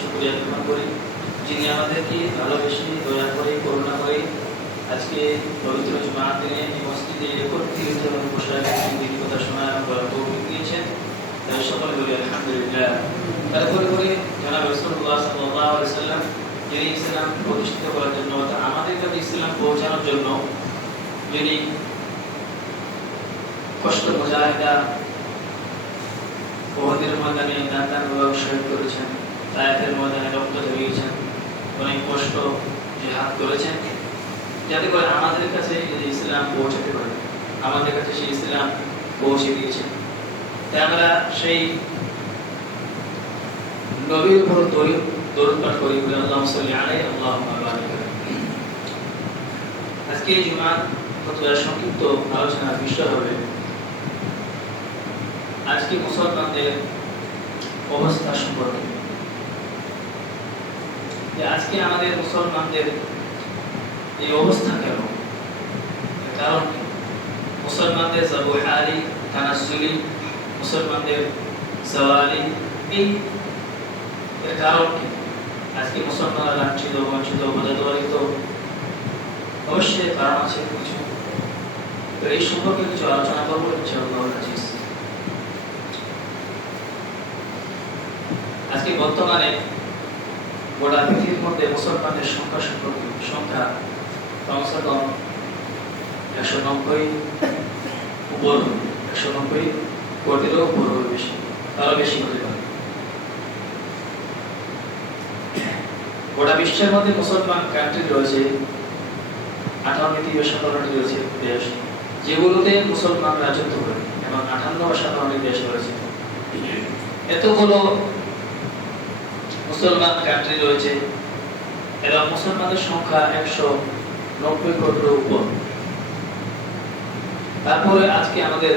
শুকরিয়া জ্ঞাপন করি যিনি আমাদেরকে ভালোবেসে দয়া করে করুণা করে আজকে পবিত্র জুমার দিনে এই মসজিদে একত্রিত হয়ে বসে দিনের কথা শোনা এবং বলার তৌফিক দিয়েছেন। তাই সকলে বলি আলহামদুলিল্লাহ। তারপরে করে জনাব রাসূলুল্লাহ সাল্লাল্লাহু আলাইহি ওয়াসাল্লাম যিনি ইসলাম প্রতিষ্ঠিত করার জন্য আমাদের কাছে ইসলাম পৌঁছানোর জন্য যিনি কষ্ট মুজাহিদা ওহদের ময়দানে দান শহীদ করেছেন, তায়েফের ময়দানে রক্ত ঝরিয়েছেন, অনেক কষ্ট জিহাদ করেছেন যাতে করে আমাদের কাছে ইসলাম পৌঁছাতে পারে, আমাদের কাছে সেই ইসলাম পৌঁছে দিয়েছেন। তাই আমরা সেই নবীর উপর দরুদ পাঠ করি, আল্লাহুম্মা সাল্লি আলাইহি আল্লাহুম্মা বারিক আলাইহি। আজকে জুমার খুতবার সংক্ষিপ্ত আলোচনার বিষয় হবে আজকে মুসলমানদের অবস্থা সম্পর্কে। যে আজকে আমাদের মুসলমানদের এই অবস্থা কেন, কারণ মুসলমানদের জাবুহালি, তানাসসুলি, মুসলমানদের জাওয়ালি, এই এর কারণ কি? আজকে মুসলমানরা লাঞ্ছিত, বঞ্চিত, অপদস্থ, অবশ্যই কারণ আছে কিছু। তো এই সম্পর্কে কিছু আলোচনা করবো ইনশাআল্লাহ। আজকে বর্তমানে গোটা পৃথিবীর মধ্যে মুসলমানদের সংখ্যা কমসে কম 190 উপর, 190 কোটিরও উপর হবে, বেশি, তারও বেশি হতে পারে। গোটা বিশ্বের মধ্যে মুসলমান কান্ট্রি রয়েছে 58টি বা 57টি রয়েছে দেশ, যেগুলোতে মুসলমান রাজত্ব করে, এবং 58 বা 57টি দেশ রয়েছে। এতগুলো মুসলমান কান্ট্রি রয়েছে এবং মুসলমানদের সংখ্যা 190 কোটির উপর। তারপরে আজকে আমাদের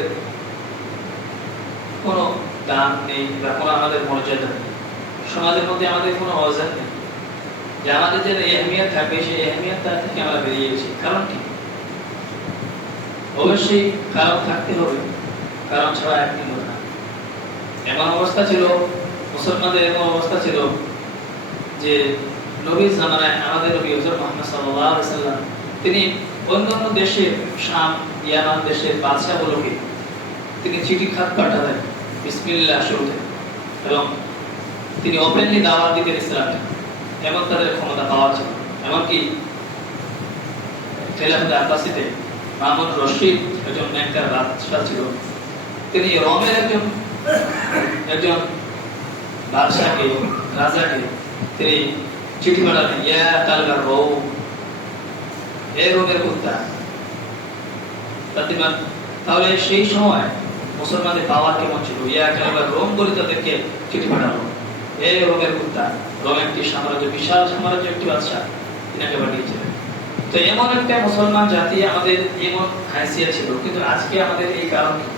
কোনো দাম নেই বা কোনো আমাদের মর্যাদা নেই, সমাজের মধ্যে আমাদের কোনো অবদান নেই, যে আমাদের যে আহমিয়ত থাকবে সেই আহমিয়তটা থেকে আমরা বেরিয়ে গেছি। কারণ কি? অবশ্যই কারণ থাকতে হবে, কারণ ছাড়া একদিন হবে না। এমন অবস্থা ছিল মুসলমানদের, এমন অবস্থা ছিল যে নবীর জামানায় আমাদের নবী হযরত মুহাম্মদ সাল্লাল্লাহু আলাইহি ওয়াসাল্লাম তিনি অন্যান্য দেশের, শাম, ইয়ামান দেশের বাদশাহগুলোকে তিনি চিঠি খাত পাঠাতেন বিসমিল্লাহ শুরুতে, এবং তিনি ওপেনলি দাওয়াত দিতেন ইসলামে, এমন তাদের ক্ষমতা পাওয়া ছিল। এমনকি খেলাফত আব্বাসিতে মামুন রশিদ একজন নেককার বাদশাহ ছিল, তিনি রোমের একজন বাদশাহকে, রাজাকে তিনি চিঠি পাঠালেন, ইয়া কালবার রোম, এ রোমের কুত্তা। তাহলে সেই সময় মুসলমানদের পাওয়ার কেমন ছিল? ইয়া কালবার রোম বলে তাদেরকে চিঠি পাঠালো, এ রোমের কুত্তা। রোম একটি সাম্রাজ্য, বিশাল সাম্রাজ্য, একটি বাদশাহ তিনাকে পাঠিয়েছিলেন। তো এমন একটা মুসলমান জাতি আমাদের এমন হাসিয়া ছিল, কিন্তু আজকে আমাদের এই কারণ কি?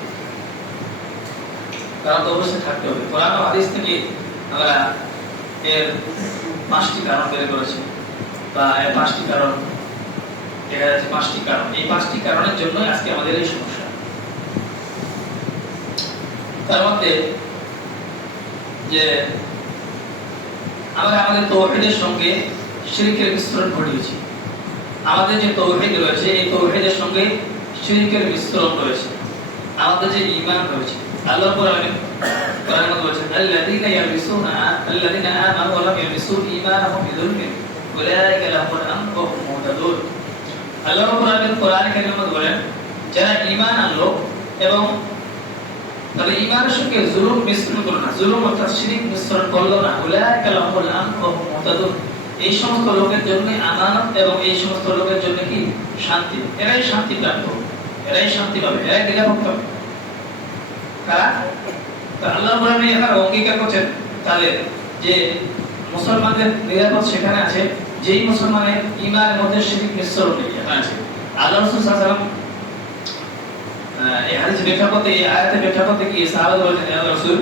কারণ তো অবশ্যই থাকতে হবে। কোরআন ও হাদিস থেকে আমরা এর 5টি কারণ বের করেছি, বা এর 5টি কারণ দেখা যাচ্ছে, 5টি কারণ। এই 5টি কারণের জন্য আজকে আমাদের এই সমস্যা। তার মধ্যে যে আমরা আমাদের তাওহীদের সঙ্গে শিরকের মিশ্রণ ঘটিয়েছি। আমাদের যে তাওহীদ রয়েছে, এই তাওহীদের সঙ্গে শিরকের মিশ্রণ রয়েছে। আমাদের যে ঈমান রয়েছে, আল্লাহ কোরআনে বলেছেন, আল্লাযীনা আমানু ওয়া লাম ইয়ালবিসু ঈমানাহুম বিযুলমিন উলাইকা লাহুমুল আমন ওয়া হুম মুহতাদুন। আল্লাহ কোরআনে কারীমে বলেন, যারা ঈমান আনলো এবং তাদের ঈমানের সঙ্গে জুলুম মিশ্রণ করলো না, জুলুম অর্থাৎ শিরক মিশ্রণ করলো না, উলাইকা লাহুমুল আমন ওয়া হুম মুহতাদুন, এই সমস্ত লোকের জন্য আমানত এবং এই সমস্ত লোকের জন্য কি? শান্তি। এরাই শান্তি প্রাপ্ত, এরাই শান্তি পাবে, এরাই নিরাপদ পাবে। কারা? আল্লাহ কোরআনে এখানে অঙ্গীকার করছেন তাহলে যে মুসলমানদের নিরাপদ সেখানে আছে যেই মুসলমানের ঈমানের মধ্যে শিরক মিশ্রণ নেই আছে। আল্লাহ রাসূল সাল্লাল্লাহু আলাইহি ওয়াসাল্লাম এই হাদিস ব্যাখ্যা করতে, এই আয়াতের ব্যাখ্যা করতে কি সাহাবারা বলেন, ইয়া রাসূল,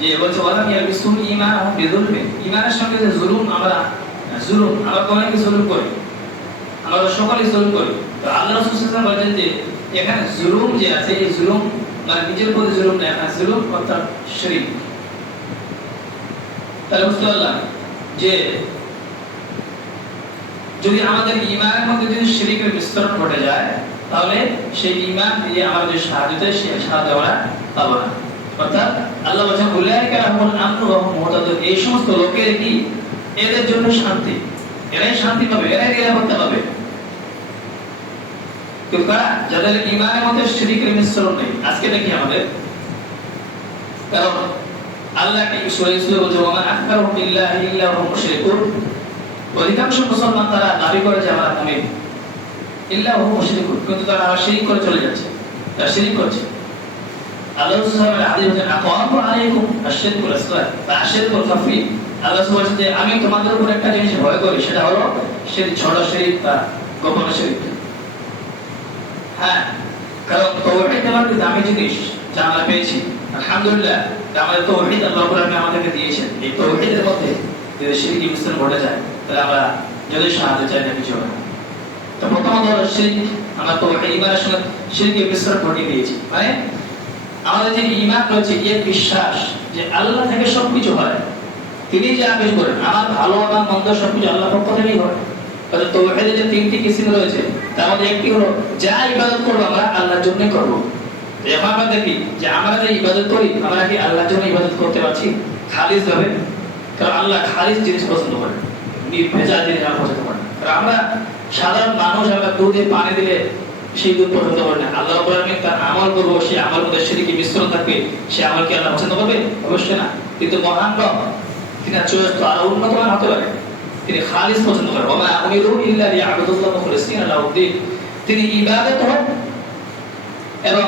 যে বলছে ওয়ালাম ইয়ালবিসু ঈমানাহুম বিযুলমিন, ঈমানের সঙ্গে যে জুলুম, আমরা কোরআনে কি জুলুম করি? আমরা সকলেই জুলুম করি। তো আল্লাহ রাসূল সাল্লাল্লাহু আলাইহি ওয়াসাল্লাম বলেন যে এখানে জুলুম যে আছে, এই জুলুম মানে নিজের প্রতি জুলুম না, জুলুম অর্থাৎ শিরক। তাহলে বুঝতে পারলাম যে যদি আমাদের ঈমানের মধ্যে যদি শিরকের মিশ্রণ ঘটে যায় তাহলে সেই ঈমান দিয়ে আমাদের যে সাহায্য চাই সেই সাহায্য আমরা পাবো না। অর্থাৎ আল্লাহ বলেন উলাইকা লাহুমুল আমনু ওয়া হুম মুহতাদুন, এই সমস্ত লোকের কি এদের জন্য শান্তি, এরাই শান্তি পাবে, এরাই নিরাপত্তা পাবে। কিন্তু কারা? যাদের ঈমানের মধ্যে শিরকের মিশ্রণ নেই। আজকে দেখি আমাদের, কারণ আল্লাহ কি সূরা ইউসুফে বলছে ওয়া মা আকবারুহুম বিল্লাহি ইল্লা হুম মুশরিকুন, অধিকাংশ মুসলমান তারা দাবি করে যে আমরা মুমিন, ইল্লা হুম মুশরিকুন, কিন্তু তারা শিরক করে চলে যাচ্ছে, তারা শিরক করছে। আল্লাহ সুবহানাহু ওয়া তাআলা হাদিস বলেন আকামু আলাইকুম আশ-শিরকুল আসগার বা আশ-শিরকুল খাফি, আল্লাহ সুবহানাহু ওয়া তাআলা যে আমি তোমাদের উপর একটা জিনিস ভয় করি, সেটা হলো শিরক, ছোট শিরক বা গোপন শিরক। হ্যাঁ, কারণ তাওহীদ আমাদের দামি জিনিস যা আমরা পেয়েছি, আলহামদুলিল্লাহ, আমাদের তাওহীদ আল্লাহ রাব্বুল আলামিন আমাদেরকে দিয়েছেন। এই তাওহীদের মধ্যে যদি শিরকি মিশ্রণ ঘটে যায় তাহলে আমরা যদি সাহায্য চাই না কিছু হবে না। তো প্রথমত হলো শিরক, আমরা তাওহীদ ঈমানের সঙ্গে শিরকি মিশ্রণ ঘটিয়ে দিয়েছি। মানে আমাদের যে ঈমান রয়েছে, এই বিশ্বাস যে আল্লাহ থেকে সবকিছু হয়, তিনি যে আদেশ করেন, আমার ভালো বা মন্দ সবকিছু আল্লাহর পক্ষ থেকেই হয়। তাহলে তাওহীদের যে তিনটি কিসম রয়েছে তার মধ্যে একটি হলো যা ইবাদত করব আমরা আল্লাহর জন্যই করব। এখন আমরা দেখি যে আমরা যে ইবাদত করি আমরা কি আল্লাহর জন্য ইবাদত করতে পারছি খালিস ভাবে? কারণ আল্লাহ খালিস জিনিস পছন্দ করেন, ভেজাল জিনিস আমরা পছন্দ করি না। কারণ আমরা সাধারণ মানুষ, আমরা দুধে পানি দিলে সেই দুধ পছন্দ করে না। আল্লাহ রাব্বুল আলামিন তার আমল করব, সেই আমল মধ্যে শিরকি মিশ্রণ থাকবে, সেই আমল কি আল্লাহ পছন্দ করবে? অবশ্যই না। কিন্তু মহান রব তিনি চূড়ান্ত আর উন্নত মান হতে পারে, তিনি খালিস পছন্দ করেন। ওয়া মা উমিরু ইল্লা লিয়াবুদুল্লাহ মুখলিসিনা লাহুদ্দিন, তিনি ইবাদত করেন এবং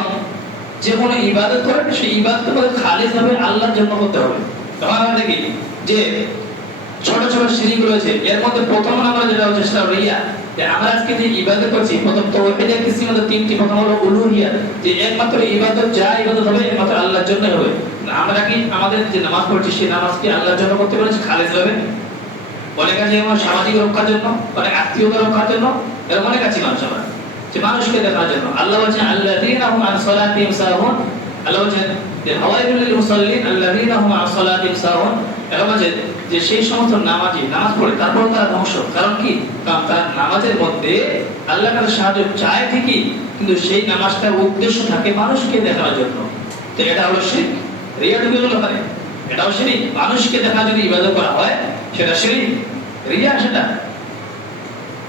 যে কোনো ইবাদত করেন সেই ইবাদত করে খালিস ভাবে আল্লাহর জন্য করতে হবে। তখন আমরা দেখি যে ছোট ছোট শিরক রয়েছে, এর মধ্যে প্রথম নাম্বার যেটা হচ্ছে সেটা রিয়া। যে আমরা আজকে যে ইবাদত করছি, প্রথম তাওহীদের কিসিমের মধ্যে তিনটি, প্রথম হলো উলুহিয়াত, যে একমাত্র ইবাদত, যা ইবাদত হবে একমাত্র আল্লাহর জন্য হবে। আমরা কি আমাদের যে নামাজ পড়ছি সেই নামাজ কি আল্লাহর জন্য করতে পারছি খালিস ভাবে? অনেক আছে যেমন সামাজিক রক্ষার জন্য, অনেক আত্মীয়তা রক্ষার জন্য, এরকম অনেক আছে মানুষ আমরা যে মানুষকে দেখার জন্য। আল্লাহ বলছেন আল্লাযীনা হুম আন সালাতিহিম সাহুন, আল্লাহ বলছেন যে হাওয়াইদুল লিল মুসাল্লিন আল্লাযীনা হুম আন সালাতিহিম সাহুন, এরকম আছে যে সেই সমস্ত নামাজি নামাজ পড়ে তারপর তারা ধ্বংস। কারণ কি? কারণ তার নামাজের মধ্যে আল্লাহর কাছে সাহায্য চায় ঠিকই, কিন্তু সেই নামাজটার উদ্দেশ্য থাকে মানুষকে দেখানোর জন্য। তো এটা হলো শিরক। রিয়া ঢুকে গেল ওখানে, এটাও শিরক। মানুষকে দেখা যদি ইবাদত করা হয় সেটা শিরক। রিয়া, সেটা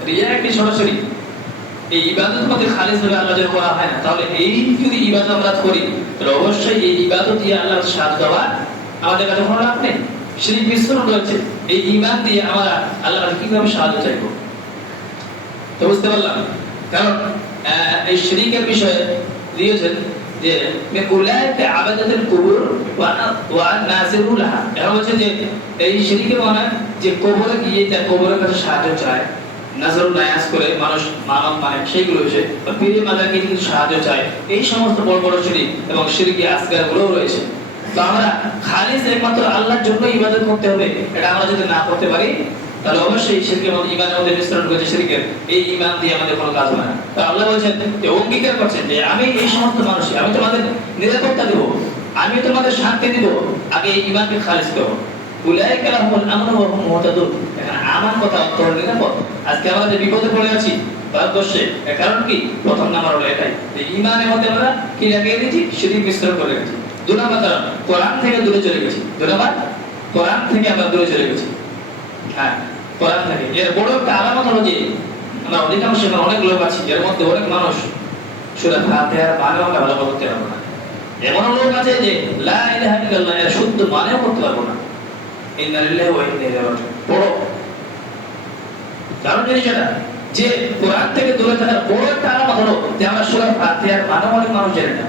রিয়া একটি ছোট শিরক। এই ইবাদত মধ্যে খালিস ভাবে আল্লাহ যদি করা হয় না, তাহলে এই যদি ইবাদত আমরা করি তাহলে অবশ্যই এই ইবাদত দিয়ে আল্লাহর সাহায্য দেওয়া আমাদের কাছে কোনো লাভ নেই। শিরক মিশ্রণ রয়েছে, এই ঈমান দিয়ে আমরা আল্লাহর কিভাবে সাহায্য চাইব? তো বুঝতে পারলাম। কারণ এই শিরকের বিষয়ে দিয়েছেন যে উলাইকা আবাদাতুল কুবুর ওয়া নাসিরু লাহা, এটা হচ্ছে যে এই শিরকের মানে যে কবরে গিয়ে তার কবরের কাছে সাহায্য চায়, নাজরুল নায়াজ করে মানুষ মানব মানে সেইগুলো হচ্ছে পীরে মাদারকে কিন্তু সাহায্য চায়। এই সমস্ত বড় বড় শিরক এবং শিরকি আসগার গুলো রয়েছে। তো আমরা খালিস একমাত্র আল্লাহর জন্য ইবাদত করতে হবে, এটা আমরা যদি না করতে পারি তাহলে অবশ্যই শিরকের মধ্যে ঈমানের মধ্যে মিশ্রণ রয়েছে। শিরকের এই ঈমান দিয়ে আমাদের কোনো কাজ হয় না। তো আল্লাহ বলেছেন যে অঙ্গীকার করছেন যে আমি এই সমস্ত মানুষকে আমি তোমাদের নিরাপত্তা দেব, আমি তোমাদের শান্তি দিব, আগে এই ঈমানকে খালিস করো। উলাইকা লাহুমুল আমনু ওয়া হুম মুহতাদুন, এখানে আমান কথা অর্থ হলো নিরাপদ। আজকে আমরা যে বিপদে পড়ে আছি ভারতবর্ষে, এর কারণ কি? প্রথম নাম্বার হলো এটাই যে ঈমানের মধ্যে আমরা কি লাগিয়ে দিয়েছি? শিরক মিশ্রণ করে রেখেছি। দুই নাম্বার কারণ কোরআন থেকে দূরে চলে গেছি। দুই নাম্বার কোরআন থেকে আমরা দূরে চলে গেছি। হ্যাঁ, কোরআন থেকে। এর বড় একটা আলামত হলো যে আমরা অধিকাংশ অনেক লোক আছি এর মধ্যে অনেক মানুষ সূরা ফাতিহার মানে আমরা ভালো করতে পারবো না। এমন লোক আছে যে লা ইলাহা ইল্লাল্লাহ এর শুদ্ধ মানেও করতে পারবো না। ইন্না লিল্লাহি ওয়া ইন্না ইলাইহি রাজিউন বড় কারণ যেটা যে কোরআন থেকে দূরে থাকার বড় একটা আলামত হলো যে আমরা সূরা ফাতিহার মানে অনেক মানুষ জানে না,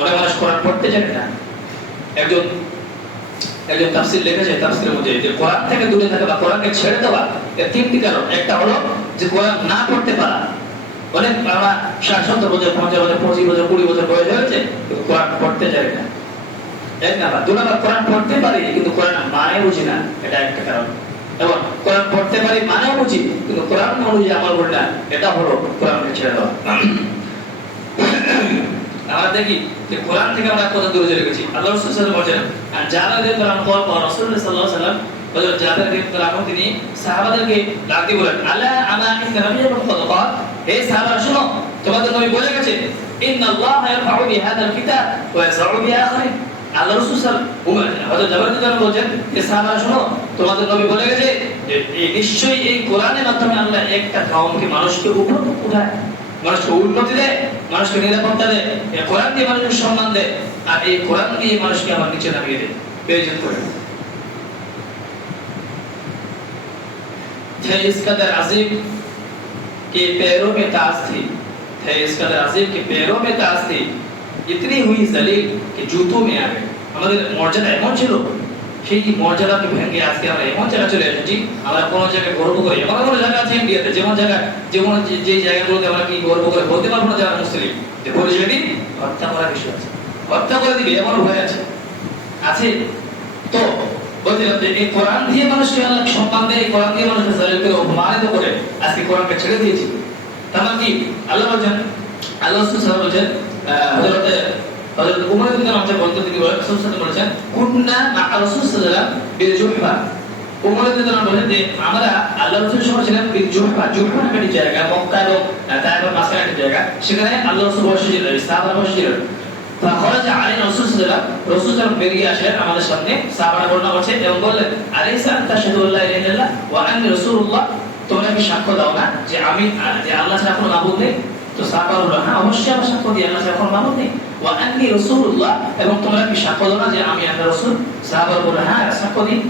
অনেক মানুষ কোরআন পড়তে জানে না। একজন তাফসীর লিখেছে, তাফসীরের মধ্যে যে কোরআন থেকে দূরে থাকা বা কোরআনকে ছেড়ে দেওয়া এর তিনটি কারণ। একটা হলো যে কোরআন না পড়তে পারা। অনেক আমরা 60-70 বছর 50 বছর 25 বছর 20 বছর বয়স হয়েছে কিন্তু কোরআন পড়তে জানি না, এক নাম্বার। দুই নাম্বার কোরআন পড়তে পারি কিন্তু কোরআন মানে বুঝি না, এটা একটা কারণ। এবং কোরআন পড়তে পারি মানে বুঝি কিন্তু কোরআন অনুযায়ী আমল করি না, এটা হলো কোরআনকে ছেড়ে দেওয়া। আমরা দেখি যে কোরআন থেকে আমরা কত দূরে চলে গেছি। আল্লাহ রাসূল সাল্লাল্লাহু আলাইহি ওয়াসাল্লাম বলেন, আর যারা দিয়ে কোরআন পড়া রাসূলুল্লাহ সাল্লাল্লাহু আলাইহি ওয়াসাল্লাম বলেন, যারা দিয়ে কোরআন তিনি সাহাবাদেরকে ডাক দিয়ে বলেন, আলা আমা ইন্না নাবিয়াকুম কদ ক্বাল, হে সাহাবারা শুনো, তোমাদের নবী বলে গেছে, ইন্নাল্লাহা ইয়ারফাউ বিহাদাল কিতাব ওয়া ইয়াযউ বিআখারিন। আল্লাহ রাসূল সাল্লাল্লাহু আলাইহি ওয়াসাল্লাম হযরত জাবের রাদিয়াল্লাহু আনহু বলেন, হে সাহাবারা শুনো, তোমাদের নবী বলে গেছে যে এই নিশ্চয়ই এই কোরআনের মাধ্যমে আল্লাহ একটা কওমকে মানুষকে উপর উঠায়, মানুষকে উন্নতি দেয়, মানুষকে নিরাপত্তা দেয়, এই কোরআন দিয়ে মানুষকে সম্মান দেয়, আর এই কোরআন দিয়ে মানুষকে আবার নিচে নামিয়ে দেয়, বেইজ্জত করে। थे इस कदर अजीम के पैरों में ताज थी, थे इस कदर अजीम के पैरों में ताज थी, इतनी हुई जलील कि जूतों में आ गए। আমাদের মর্যাদা এমন ছিল, সেই মর্যাদাকে ভেঙে আজকে আমরা এমন জায়গা চলে এসেছি, আমরা কোন জায়গায় গর্ব করি। এমন কোন জায়গা আছে ইন্ডিয়াতে যেমন জায়গা যে জায়গাগুলোতে আমরা কি গর্ব করে বলতে পারবো না যে আমরা মুসলিম, যে পরিচয়টি হত্যা করার বিষয় আছে, হত্যা করে দিবে এমন ভয় আছে আছে। তো বলছিলাম যে এই কোরআন দিয়ে মানুষকে আল্লাহ সম্মান দেয়, এই কোরআন দিয়ে মানুষকে জালিল করে অপমানিত করে আজকে কোরআনকে ছেড়ে দিয়েছি। তার মানে কি আল্লাহ বলছেন, আল্লাহ রাসূল সাল্লাল্লাহু আলাইহি ওয়াসাল্লাম বলছেন, হযরত উমর ইবনে আব্দুল বলতে তিনি বলেছেন, কুননা মা রাসূল সাল্লাল্লাহু আলাইহি ওয়াসাল্লাম বিল জুহফা। উমর ইবনে আব্দুল বলেন যে আমরা আল্লাহ রাসূলের সঙ্গে ছিলাম বিল জুহফা। জুহফা একটি জায়গা, মক্কা এবং তায়েফের মাঝখানে একটি জায়গা, সেখানে আল্লাহ রাসূল বসেছিলেন, সাহাবারা বসেছিলেন। فخرج علينا رسول صلى الله عليه وسلم, রাসূল সাল্লাল্লাহু বেরিয়ে আসেন আমাদের সামনে, সাহাবারা বর্ণনা করছে এবং বললেন, আলাইসা আনতা আশহাদু আল্লা ইলাহা ইল্লাল্লাহ ওয়া আন্নী রাসূলুল্লাহ, তোমরা কি সাক্ষ্য দাও না যে আমি যে আল্লাহ ছাড়া কোনো মাবুদ নেই? তো সাহাবারা বলল, হ্যাঁ অবশ্যই আমরা সাক্ষ্য দিই আল্লাহ ছাড়া কোনো মাবুদ নেই। ওয়া আন্নী রাসূলুল্লাহ, এবং তোমরা কি সাক্ষ্য দাও না যে আমি আল্লাহর রাসূল? সাহাবারা বলল, হ্যাঁ সাক্ষ্য দিই।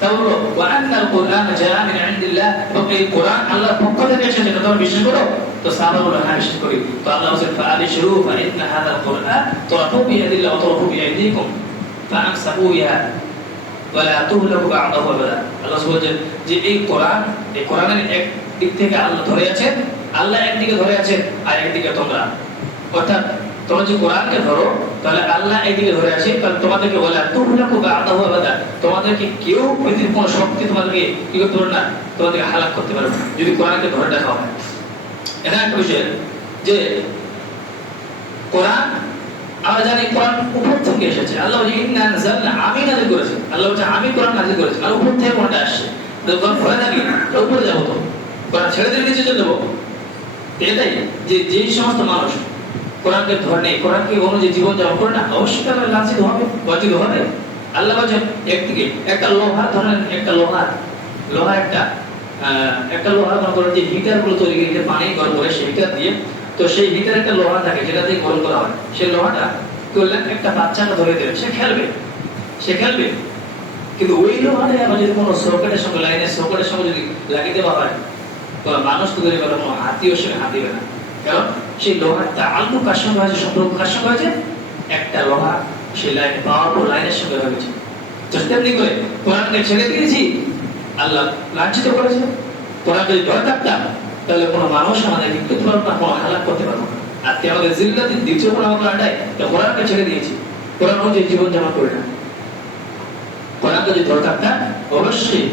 তা বলল, ওয়া আন্নাল কুরআন জাআ মিন ইনদিল্লাহ, এবং এই কোরআন আল্লাহর পক্ষ থেকে এসেছে, এটা তোমরা বিশ্বাস করো? তো সাহাবারা বলল, হ্যাঁ বিশ্বাস করি। তো আল্লাহ বলেন, ফাআবিশরু ফাইন্না হাযাল কুরআন তুরাফু বিয়াদিল্লাহি ওয়া তুরাফু বিআইদিকুম ফাআমসাকু বিহা ওয়া লা তুহলাকু বা'দাহু আবাদা। আল্লাহ বলেন যে এই কোরআনের এক দিক থেকে আল্লাহ ধরে আছেন, আল্লাহ একদিকে ধরে আছেন আর একদিকে তোমরা, অর্থাৎ তোমরা যে কোরআনকে ধরো তাহলে আল্লাহ একদিকে ধরে আছে, তাহলে তোমাদেরকে বলে তুহলাকু বা'দাহু আবাদা, তোমাদেরকে কেউ পৃথিবীর কোনো শক্তি তোমাদেরকে কি করতে পারবে না, তোমাদেরকে হালাক করতে পারবে না যদি কোরআনকে ধরে রাখা হয়। এটা একটা বিষয় যে কোরআন আমরা জানি কোরআন উপর থেকে এসেছে। আল্লাহ বলে ইন্না নাযালনা, আমি নাযিল করেছি। আল্লাহ বলে আমি কোরআন নাযিল করেছি, আর উপর থেকে কোরআনটা আসছে। তো কোরআন ধরে থাকি তো উপরে যাবো, তো কোরআন ছেড়ে দিয়ে নিচে চলে যাবো। এটাই যে যেই সমস্ত মানুষ কোরআনকে ধরে নেই, কোরআনকে অনুযায়ী জীবন যাপন করে না, অবশ্যই তারা লাঞ্ছিত হবে, বঞ্চিত হবে। আল্লাহ বলেন একদিকে একটা লোহা ধরেন, একটা লোহা একটা লোহা মনে করেন যে হিটার গুলো তৈরি করে পানি গরম করে সেই হিটার দিয়ে, তো সেই হিটার একটা লোহা থাকে যেটা দিয়ে গরম করা হয়, সেই লোহাটা করলেন একটা বাচ্চাকে ধরে দেবে, সে খেলবে কিন্তু ওই লোহাটা আবার যদি কোনো সকেটের সঙ্গে লাইনের সকেটের সঙ্গে যদি লাগিয়ে দেওয়া হয়, তো মানুষ তো ধরে কোনো হাতিও সে হাতিবে না, কারণ সেই লোহার তাআল্লুক কার সঙ্গে হয়েছে, সম্পর্ক কার সঙ্গে হয়েছে, একটা লোহা সেই লাইনে পাওয়ারফুল লাইনের সঙ্গে হয়েছে। তো তেমনি করে কোরআনকে ছেড়ে দিয়েছি, আল্লাহ লাঞ্ছিত করেছে। কোরআন যদি ধরে থাকতাম তাহলে কোনো মানুষ আমাদের বিক্রি করতে পারবো না, কোনো হালাক করতে পারবো না। আজকে আমাদের জিল্লাতের দ্বিতীয় কোনো আমাকে কোরআনকে ছেড়ে দিয়েছি, কোরআন অনুযায়ী জীবন যাপন করি না। কোরআনকে যদি ধরে থাকতাম অবশ্যই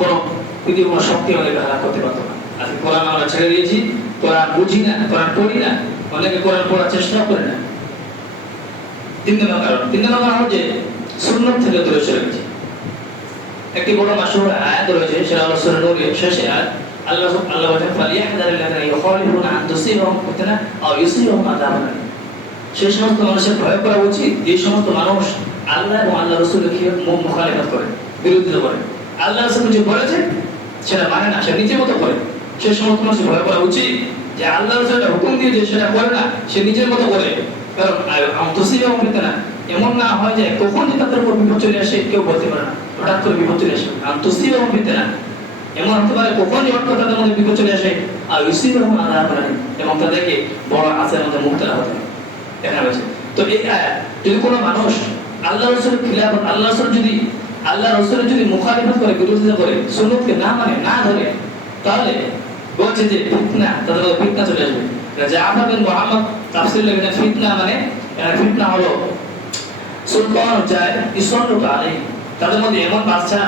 কোনো পৃথিবীর কোনো শক্তি আমাদেরকে হালাক করতে পারতো না। আজকে কোরআন আমরা ছেড়ে দিয়েছি, কোরআন বুঝি না, কোরআন পড়ি না, অনেকে কোরআন পড়ার চেষ্টাও করে না। তিন নম্বর কারণ হচ্ছে সুন্নাত থেকে দূরে চলে গেছে। একটি বড় মাশহুর আয়াত রয়েছে, সেটা হলো সূরা নূরের শেষে আয়াত। আল্লাহ বলেন, ফালিয়াহযারিল্লাযিনা ইউখালিফুনা আন তুসিবাহুম ফিতনা আও ইউসিবাহুম আযাবুন আলীম। সেই সমস্ত মানুষের ভয় করা উচিত যে সমস্ত মানুষ আল্লাহ এবং আল্লাহ রাসূলের মুখালিফাত করে, বিরোধিতা করে, আল্লাহ রাসূল যে বলেছে সেটা মানে না, সে নিজের মতো করে। সেই সমস্ত মানুষের ভয় করা উচিত যে আল্লাহ রাসূল হুকুম দিয়েছে সেটা করে না, সে নিজের মতো করে। কারণ আন তুসিবাহুম ফিতনা, এমন না হয় যে কখন যে তাদের উপর বিপদ চলে আসে কেউ বলতে পারে না, হঠাৎ করে বিপদ চলে আসে। আন তুসিবাহুম ফিতনা, এমন হতে পারে কখন যে হঠাৎ তাদের মধ্যে বিপদ চলে আসে, আর ইউসিবাহুম আযাবুন আলীম, এবং তাদেরকে বড় আযাবের মধ্যে মুক্তরা হতে দেখা হয়েছে। তো এই আয়াত যদি কোনো মানুষ আল্লাহ রাসূলের খিলাফত, আল্লাহ রাসূলের যদি মুখালিফত করে, বিরোধিতা করে, সুন্নাতকে না মানে, না ধরে, তাহলে বলছে যে ফিতনা, তাদের মধ্যে ফিতনা চলে আসবে। জাফর বিন মুহাম্মদ তাফসীর লিখেছেন ফিতনা মানে, ফিতনা হলো সুলতান যায় ইসল্লু আলাইহি, তাদের মধ্যে এমন বাদশা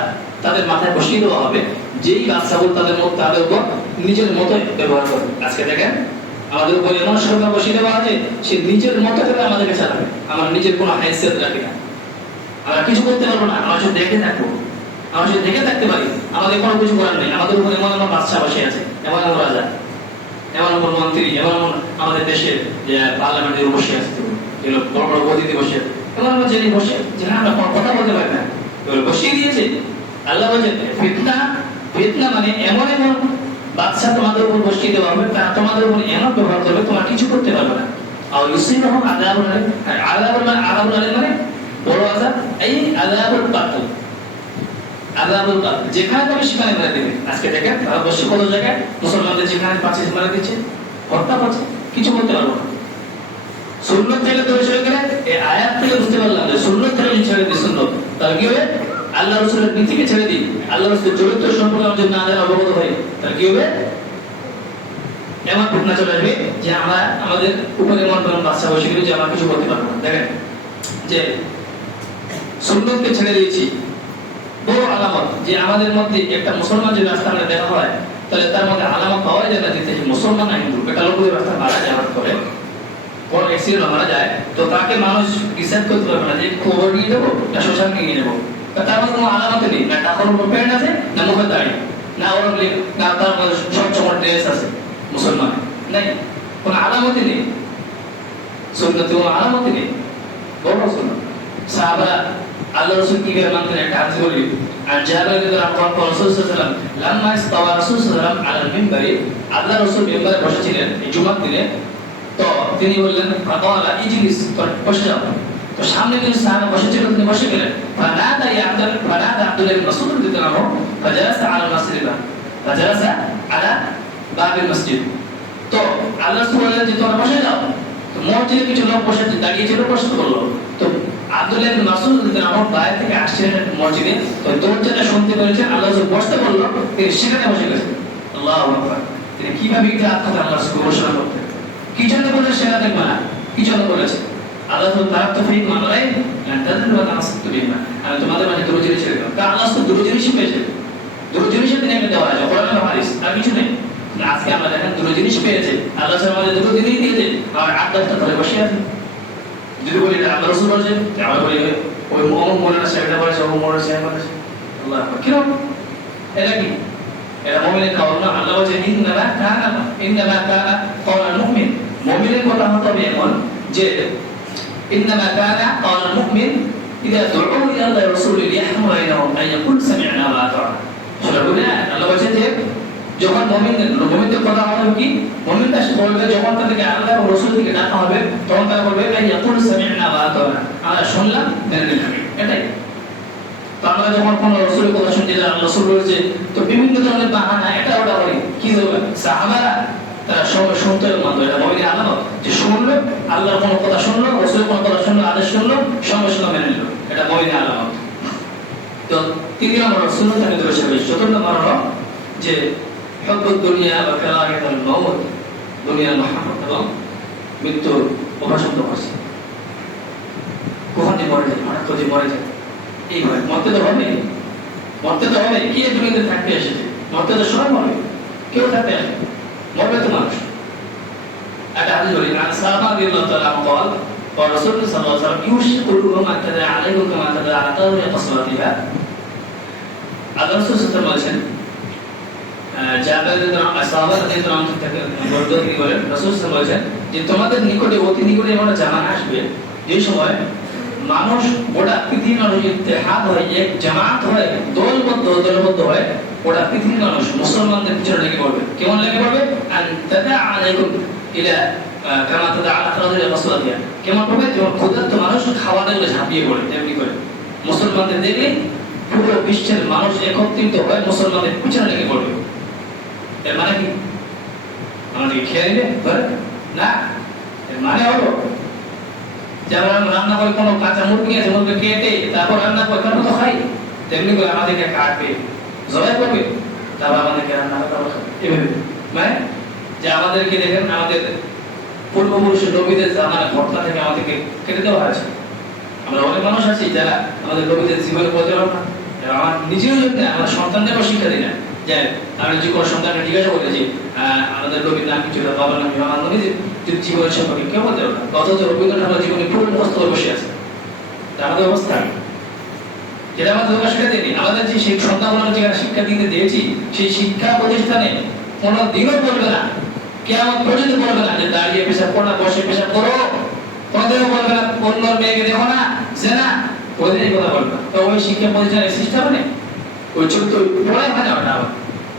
তাদের মাথায় বসিয়ে দেওয়া হবে যেই বাদশাগুলো তাদের উপর নিজের মতো ব্যবহার করবে। আজকে দেখেন আমাদের উপর এমন সরকার বসিয়ে দেওয়া আছে, সে নিজের মতো করে আমাদেরকে চালাবে। আমরা নিজের কোনো হাইসিয়ত রাখি না, আমরা কিছু করতে পারবো না, আমরা শুধু দেখে থাকবো, আমরা শুধু দেখে থাকতে পারি, আমাদের কোনো কিছু করার নেই। আমাদের উপর এমন এমন বাদশা বসে আছে, এমন এমন রাজা, এমন এমন মন্ত্রী, এমন এমন আমাদের দেশের যে পার্লামেন্টের বসে আছে, যেগুলো বড় বড় অতিথি বসে, এমন এমন জিনিস বসে যেখানে আমরা কোনো কথা বলতে পারি না, এগুলো বসিয়ে দিয়েছে। আল্লাহ বলছেন ফিতনা, ফিতনা মানে এমন এমন বাদশা তোমাদের উপর বসিয়ে দেওয়া হবে, তারা তোমাদের উপর এমন ব্যবহার করবে তোমরা কিছু করতে পারবে না। আর ইউসিবহুম আযাবুন আলীম, আযাবুন আলীম মানে বড় আযাব, এই আযাবুল কাতল, আযাবুল কাতল যেখানে তবে সেখানে মেরে দেবে। আজকে দেখেন ভারতবর্ষে কত জায়গায় মুসলমানদের যেখানে পাচ্ছে মেরে দিচ্ছে, হত্যা করছে, কিছু করতে পারবো না। সুন্নাত থেকে দূরে সরে গেলে এই আয়াত থেকে বুঝতে পারলাম যে সুন্নাত থেকে যদি ছেড়ে দিই, সুন্নাত তাহলে কি হবে, আল্লাহ রাসূলের নীতিকে ছেড়ে দিই, আল্লাহ রাসূলের চরিত্র সম্পর্কে আমরা যদি না জানি, অবগত হই, তাহলে কি হবে, এমন ফিতনা চলে আসবে যে আমরা আমাদের উপরে এমন কোনো বাচ্চা বসে গেলে যে আমরা কিছু করতে পারবো না। দেখেন যে সুন্নাতকে ছেড়ে দিয়েছি, বড় আলামত যে আমাদের মধ্যে একটা মুসলমান যে রাস্তা আমরা দেখা হয়, তাহলে তার মধ্যে আলামত পাওয়া যায় না যে মুসলমান না হিন্দু। একটা লোক যদি রাস্তা মারা যাওয়ার পরে কোন অ্যাক্সিডেন্ট মারা যায়, তো তাকে মানুষ ডিসাইড করতে পারবে না যে খবর নিয়ে দেবো না শ্মশান নিয়ে নেবো, তার মধ্যে কোনো আলামত নেই, না টাকার উপর প্যান্ট আছে, না মুখে দাঁড়িয়ে, না ওর না তার মধ্যে সবসময় ড্রেস আছে মুসলমান নাই, কোনো আলামতই নেই, সুন্নতে কোনো আলামতই নেই। বড় সুন্নাত সাহাবা আল্লাহ রাসূল কি করে মানতেন, একটা হাদিস বলি। আর জাবের রাদিয়াল্লাহু আনহু রাসূল সাল্লাল্লাহু আলাইহি ওয়াসাল্লাম লাম্মা ইস্তাওয়া রাসূল সাল্লাল্লাহু আলাইহি ওয়াসাল্লাম আলাল মিম্বারি, আল্লাহ রাসূল মিম্বারে বসেছিলেন এই জুমার দিনে, তো তিনি বললেন ফাকালা ইজলিস, বসে যাও। তো সামনে কিছু সাহাবা বসেছিল, তিনি বসে গেলেন। ফানাদা ইয়া আব্দুল, ফানাদা আব্দুল্লাহ ইবনে মাসউদ রাদিয়াল্লাহু আনহু ফাজালাসা আলা মাসজিদ, ফাজালাসা আলা বাবিল মসজিদ। তো আল্লাহ রাসূল বললেন যে তোমরা বসে যাও। তো মসজিদে কিছু লোক বসে দাঁড়িয়েছিল, প্রশ্ন করলো। তো আব্দুল্লাহ ইবনে মাসউদ রাদিয়াল্লাহু আনহু বাইরে থেকে আসছিলেন মসজিদে, তো দরজাটা শুনতে পেরেছেন, আল্লাহ রাসূল বসতে বলল, তিনি সেখানে বসে গেছেন। আল্লাহু আকবার। তিনি কিভাবে ইতিহাদ কথা আল্লাহ রাসূল ঘোষণা করতেন, কি জন্য বলেছেন সেটা দেখবা না, কি জন্য বলেছে আল্লাহ রাসূল তারা তো ফিক মানলাই তাদের ওয়া নাসতু বিমা, আমি তোমাদের মাঝে দুটো জিনিস ছেড়ে দাও। কারণ আল্লাহ রাসূল দুটো জিনিসই পেয়েছেন, দুটো জিনিসই তিনি এনে দেওয়া আছে, কোরআন আর হাদিস, আর কিছু নেই। আজকে আমরা দেখেন দুটো জিনিস পেয়েছে, আল্লাহ রাসূল আমাদের দুটো জিনিস দিয়েছে, আর 8-10টা ধরে বসে আছি। যদি বলি এটা আল্লাহ রাসূল বলেছে, আমরা বলি ওই অমুক মোলানা সাহেবটা বলেছে, অমুক মোলানা সাহেব বলেছে। আল্লাহ আকবার। কিরকম এটা কি, এটা মুমিনের কাউল না। আল্লাহ বলেছে ইন্নামা কানা কাওলাল মুমিন, মুমিনের কথা হবে এমন যে ইন্নামা কানা কাওলাল মুমিন ইযা দু'উ ইলা আল্লাহি ওয়া রাসূলিহি লিয়াহকুম বাইনাহুম আন ইয়াকুল সামি'না ওয়া আতা'না। সেটা বলে আল্লাহ বলেছে যে যখন মুমিনদের কথা হবে কি, মুমিনরা বলবে যখন তাদেরকে আল্লাহ এবং রাসূল থেকে ডাকা হবে, তখন তারা বলবে আন ইয়াকুল সামি'না ওয়া আতা'না, আমরা শুনলাম মেনে নিলাম, এটাই। তো আমরা যখন কোন রাসূলের কথা শুনতে যাই, আল্লাহ রাসূল বলেছে, তো বিভিন্ন ধরনের বাহানা এটা ওটা বলি, কি হবে সাহাবারা তারা সবাই শুনতে মানতো। এটা মুমিনের আলামত যে শুনলো, আল্লাহর কোনো কথা শুনলো, রাসূলের কোনো কথা শুনলো, আদেশ শুনলো, সঙ্গে সঙ্গে মেনে নিল, এটা মুমিনের আলামত। তো 3 নম্বর সুন্নাত থেকে দূরে সরে। 4 নম্বর হলো যে হুব্বুদ দুনিয়া ওয়া কারাহিয়াতুল মাউত, দুনিয়ার মহব্বত এবং মৃত্যুর অপছন্দ করছে। কখন যে মরে যায়, হঠাৎ করে মরে যায়, এই হয় মরতে তো হবে, মরতে তো হবে, কে দুনিয়াতে থাকতে এসেছে, মরতে তো সবাই মরবে, কেউ থাকতে আসে, মরবে তো মানুষ। একটা হাদিস বলি, আন সাহাবা রাদিয়াল্লাহু তাআলা আনহু قال قال رسول الله صلى الله عليه وسلم يوشك الامم ان تدع عليكم كما تدع على طاولة قصواتها। আল্লাহ রাসূল সাল্লাল্লাহু আলাইহি ওয়াসাল্লাম বলেছেন, জাবের রাদিয়াল্লাহু সাহাবা রাদিয়াল্লাহু আনহু থেকে বর্ণনা করে বলেন, রাসূল সাল্লাল্লাহু আলাইহি ওয়াসাল্লাম বলেছেন যে তোমাদের নিকটে অতি নিকটে এমন জামানা আসবে যে সময় মানুষ গোটা পৃথিবীর মানুষ ইত্তেহাদ হয়, এক জামাত হয়, দলবদ্ধ হয়, গোটা পৃথিবীর মানুষ মুসলমানদের পিছনে লেগে পড়বে। কেমন লেগে পড়বে, আন তাদা আলাইকুম ইলা কামা তাদা আলা রাজুল রাসূলিয়া, কেমন পড়বে, যেমন ক্ষুধার্ত মানুষ খাওয়া দেখলে ঝাঁপিয়ে পড়ে, তেমনি করে মুসলমানদের দেখলে পুরো বিশ্বের মানুষ একত্রিত হয়, মুসলমানদের পিছনে লেগে পড়বে। এর মানে কি, আমাদেরকে খেয়ে নিবে না, এর মানে হলো যেমন রান্না করে কোনো কাঁচা মুরগি আছে, মুরগি কেটে তারপর রান্না করে তারপর তো খাই, তেমনি করে আমাদেরকে কাটবে, জবাই করবে, তারপর আমাদেরকে রান্না করে তারপর খাবে। এভাবে মানে যে আমাদেরকে দেখেন, আমাদের পূর্বপুরুষ নবীদের জামানা ঘটনা থেকে আমাদেরকে কেটে দেওয়া হয়েছে। আমরা অনেক মানুষ আছি যারা আমাদের নবীদের জীবনে বলতে পারবো না, আমার নিজের জন্য আমার সন্তানদেরও শিক্ষা দিই না, যে আমরা যে কোনো সন্তানকে জিজ্ঞাসা করে যে আমাদের নবীর নাম কি ছিল, বাবার নাম কি, আমার নবীর জীবনের সম্পর্কে কেউ বলতে পারবে না। অথচ রবীন্দ্রনাথ ঠাকুর জীবনে পুরো মুখস্থ করে বসে আছে। আমাদের অবস্থা যেটা আমাদের দোকান সেটা দিইনি। আমাদের যে সেই সন্তানগুলোকে যে শিক্ষা দিতে দিয়েছি, সেই শিক্ষা প্রতিষ্ঠানে কোনোদিনও বলবে না, কেমন পর্যন্ত বলবে না যে দাঁড়িয়ে পেশাব করো না, বসে পেশাব করো, কোনোদিনও বলবে না অন্য মেয়েকে দেখো না, যে না কোনোদিন এই কথা বলবে না। তো ওই শিক্ষা প্রতিষ্ঠানের সিস্টেম নেই, ওই চরিত্র পড়াই হয় না ওটা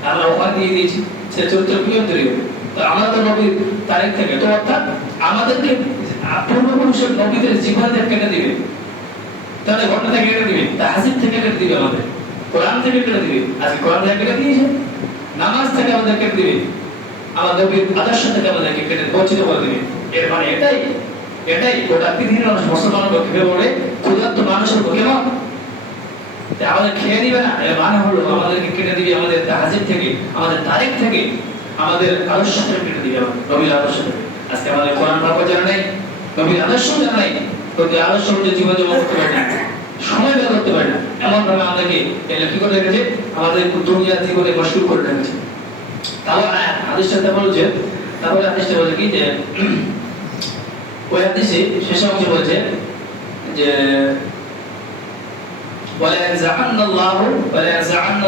আমরা ওখানে দিয়ে দিয়েছি, সে চরিত্র কিভাবে তৈরি হবে? তো আমরা তো নবীর তারিখ থেকে, তো অর্থাৎ আমাদেরকে পূর্বপুরুষের নবীদের জীবন থেকে কেটে দিবে, তাহলে ঘটনা থেকে কেটে দিবে, তাহজিব থেকে কেটে দিবে, আমাদের কোরআন থেকে কেটে দিবে। আজকে কোরআন থেকে কেটে দিয়েছে, নামাজ থেকে আমাদের কেটে দিবে, আমাদের নবীর আদর্শ থেকে আমাদেরকে কেটে বঞ্চিত করে দিবে। এর মানে এটাই গোটা পৃথিবীর মানুষ মুসলমানের পক্ষে বলে ক্ষুধার্ত মানুষের পক্ষে নয়, আমাদের খেয়ে দিবে না। এর মানে হলো আমাদেরকে কেটে দিবে আমাদের তাহজিব থেকে, আমাদের তারিখ থেকে, আমাদের আদর্শ থেকে কেটে দিবে, নবীর আদর্শ থেকে। আজকে আমাদের কোরআন ভাবনা জানা নেই, নবীর আদর্শ জানা নেই, নবীর আদর্শ অনুযায়ী জীবন যাপন করতে পারি না, সময় বের করতে পারি না। এমন ভাবে আমাদেরকে কি করে রেখেছে, আমাদের দুনিয়ার জীবনে মশগুল করে রেখেছে। তারপর হাদিসটা বলছে, তারপরে হাদিসটা বলে কি যে ওই হাদিসে শেষ অংশে বলছে যে ولا ينزعن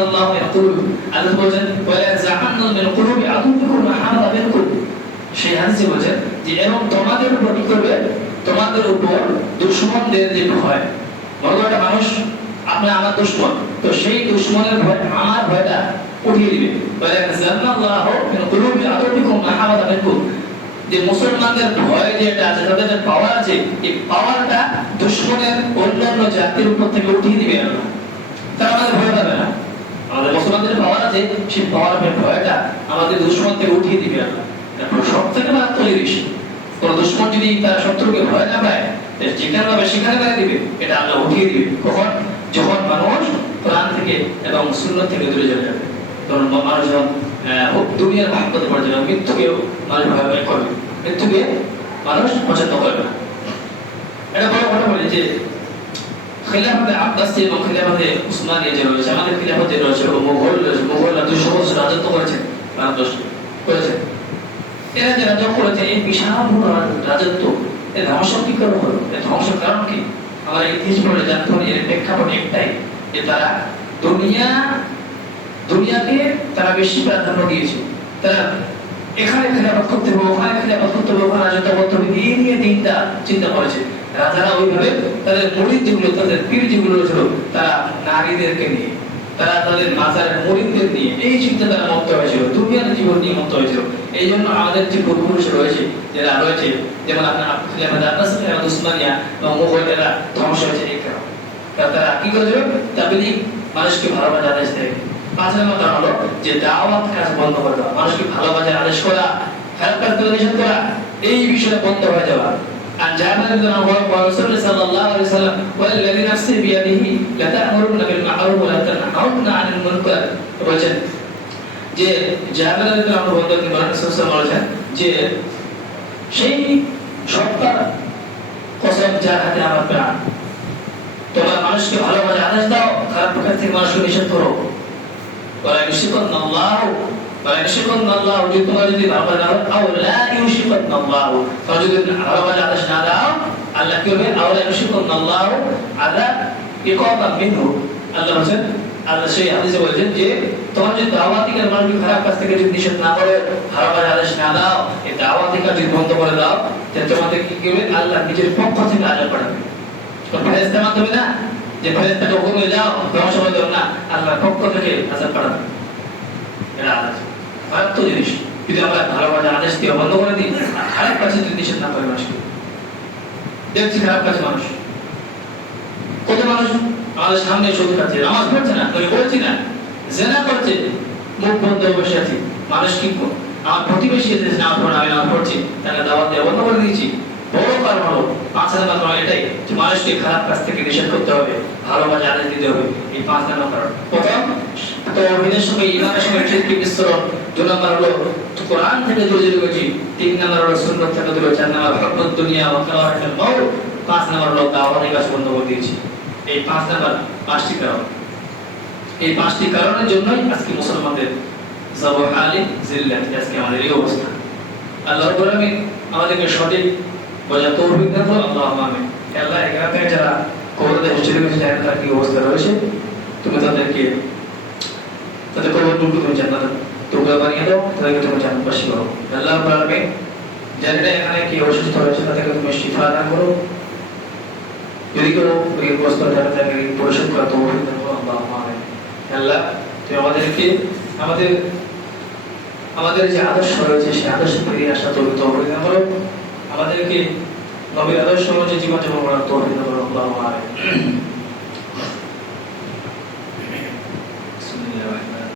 الله من قلوب আল্লাহ বলেন ولا ينزعن من قلوب عدوكم ما حمل منكم। সেই হাদিসে বলছে যে এবং তোমাদের উপর কি করবে, তোমাদের উপর দুশমনদের যে ভয়, বড় একটা মানুষ আপনি আমার দুশমন, তো সেই দুশমনের ভয় আমার ভয়টা উঠিয়ে দিবে। ولا ينزعن الله من قلوب عدوكم ما حمل منكم, যে মুসলমানদের ভয় যেটা আছে, তাদের যে পাওয়ার আছে, এই পাওয়ারটা দুশমনের অন্যান্য জাতির উপর থেকে উঠিয়ে দিবে আল্লাহ। তারা আমাদের ভয় পাবে না। আমাদের মুসলমানদের পাওয়ার আছে, সেই পাওয়ারের ভয়টা আমাদের দুশমন থেকে উঠিয়ে দিবে আল্লাহ। তারপর সব থেকে মারাত্মক জিনিস, কোন দুশমন যদি তার শত্রুকে ভয় না পায়, যেখানে পাবে সেখানে মেরে দিবে, এটা আল্লাহ উঠিয়ে দিবে। কখন? যখন মানুষ কোরআন থেকে এবং সুন্নাত থেকে দূরে চলে যাবে, তখন মানুষ দুনিয়ার মহব্বতে পড়ে যাবে, মৃত্যুকে মানুষ ভয় করবে, মৃত্যুকে মানুষ পছন্দ করবে না। এটা বড় কথা বলি যে খিলাফতে আব্বাসী এবং খিলাফতে উসমানিয়া যে রয়েছে, আমাদের খিলাফতে রয়েছে, মুঘলরা 200 বছর রাজত্ব করেছে, ভারতবর্ষে করেছে। এরা যে রাজত্ব করেছে, এই বিশাল রাজত্ব এর ধ্বংস কি করে হলো? এর ধ্বংসের কারণ কি? আমরা ইতিহাস পড়লে জানতে পারি এর প্রেক্ষাপট একটাই, যে তারা দুনিয়াকে তারা বেশি প্রাধান্য দিয়েছে। তারা এখানে খিলাফত করতে হবে, ওখানে খিলাফত করতে হবে, ওখানে রাজত্ব করতে হবে, এই নিয়ে চিন্তা করেছে। রাজারা ওইভাবে তাদের মুরিদ যেগুলো, তাদের পীর যেগুলো ছিল, তারা নারীদেরকে নিয়ে, তারা তাদের মাজারের মুরিদদের নিয়ে এই চিন্তা তারা মত হয়েছিল, দুনিয়ার জীবন নিয়ে মত হয়েছিল। এই জন্য আমাদের যে পূর্বপুরুষ রয়েছে, যারা রয়েছে, যেমন আপনার উসমানিয়া বা মুঘলেরা ধ্বংস হয়েছে এই কারণে। তারা কি করেছিল? তাবলীগ, মানুষকে ভালোবাসার আদেশ দেয়। 5 নম্বর কারণ হলো যে দাওয়াত কাজ বন্ধ করে দেওয়া, মানুষকে ভালোবাসার আদেশ করা, খারাপ কাজ থেকে নিষেধ করা, এই বিষয়টা বন্ধ হয়ে যাওয়া। عن جابر بن عبد الله ورسول صلى الله عليه وسلم والذي نفسي بيده لتأمرن بالمعروف ولا تنهون عن المنكر। বলেন যে জাবের বিন আব্দুল্লাহ বলেন রাসূল বলেছেন যে সেই সত্তার কসম যার হাতে আমার প্রাণ, তোমরা মানুষকে ভালোবাসার আদেশ দাও, খারাপ কাজ থেকে মানুষকে নিষেধ করো। ولا يشركن الله যদি তোমরা যদি ভালোবাসা দাও, আও লা ইউশিকান আল্লাহ, তোমরা যদি ভালোবাসা আদেশ না দাও, আল্লাহ কি হবে? আও লা ইউশিকান আল্লাহ আযা ইকাবা মিনহু। আল্লাহ বলেন, আল্লাহ সেই হাদিসে বলেছেন যে তোমরা যদি দাওয়াতি কাজ, মানুষকে খারাপ কাজ থেকে যদি নিষেধ না করো, ভালোবাসা আদেশ না দাও, এই দাওয়াতি কাজ যদি বন্ধ করে দাও, তাহলে তোমাদের কি হবে? আল্লাহ নিজের পক্ষ থেকে আযাব পাঠাবে। কোন ফেরেশতার মাধ্যমে না, যে ফেরেশতাকে হুকুম হয়ে যাও ধ্বংস করে দাও, না, আল্লাহর পক্ষ থেকে আযাব পাঠাবে। এটা আদেশ মারাত্মক জিনিস। যদি আমরা ভালোবাসার আদেশ দিয়ে বন্ধ করে দিই, খারাপ কাজে যদি নিষেধ না করে মানুষকে, দেখছি খারাপ কাজ মানুষ, কত মানুষ আমাদের সামনে শুধু খাচ্ছে, নামাজ পড়ছে না, আমি বলছি না, জেনা করছে, মুখ বন্ধ বসে আছি, মানুষ কি আমার প্রতিবেশী এসেছে নামাজ পড়া, আমি নামাজ পড়ছি, তাকে দাওয়াত দেওয়া বন্ধ করে দিয়েছি। বড় কারণ হলো 5 নম্বর কারণ এটাই যে মানুষকে খারাপ কাজ থেকে নিষেধ করতে হবে, ভালোবাসা আদেশ দিতে হবে। এই 5 নম্বর কারণ। প্রথম তাওহীদের সঙ্গে ঈমানের সঙ্গে শিরকের মিশ্রণ, 2 নম্বর হলো কোরআন থেকে দূরে গেছি, 3 নম্বর হলো সুন্নাত থেকে দূরে, 4 নম্বর হুব্বুদ দুনিয়া ওয়া কারাহাতুল মাউত, 5 নম্বর হলো দাওয়াতের কাজ বন্ধ করে দিয়েছি। এই 5 নম্বর 5টি কারণ। এই পাঁচটি কারণের জন্যই আজকে মুসলমানদের জাবহালি জিল্লাত, আজকে আমাদের এই অবস্থা। আল্লাহ রাব্বুল আলামিন আমাদেরকে সঠিক বোঝার তৌফিক দান করুন, আল্লাহুম্মা আমিন। আল্লাহ এখানে যারা কবরে হিসেবে জানেন তার কি অবস্থা রয়েছে, তুমি তাদের কবরটুকু তুমি জান্নাতের টুকরা বানিয়ে দাও, তাদেরকে তুমি জান্নাতবাসী করো। আল্লাহ রাব্বুল আলামিন যারা এখানে কি অসুস্থ হয়েছে তাদেরকে তুমি শিফা দান করো, যদি কোনো ঋণগ্রস্ত যারা তাদেরকে ঋণ পরিশোধ করা তৌফিক দান করো, আল্লাহুম্মা আমিন। আল্লাহ তুমি আমাদেরকে আমাদের যে আদর্শ রয়েছে সেই আদর্শে ফিরে আসা তৌফিক দান করো, আমাদেরকে নবীর আদর্শ অনুযায়ী জীবন যাপন করার তৌফিক দান করো, আল্লাহুম্মা আমিন।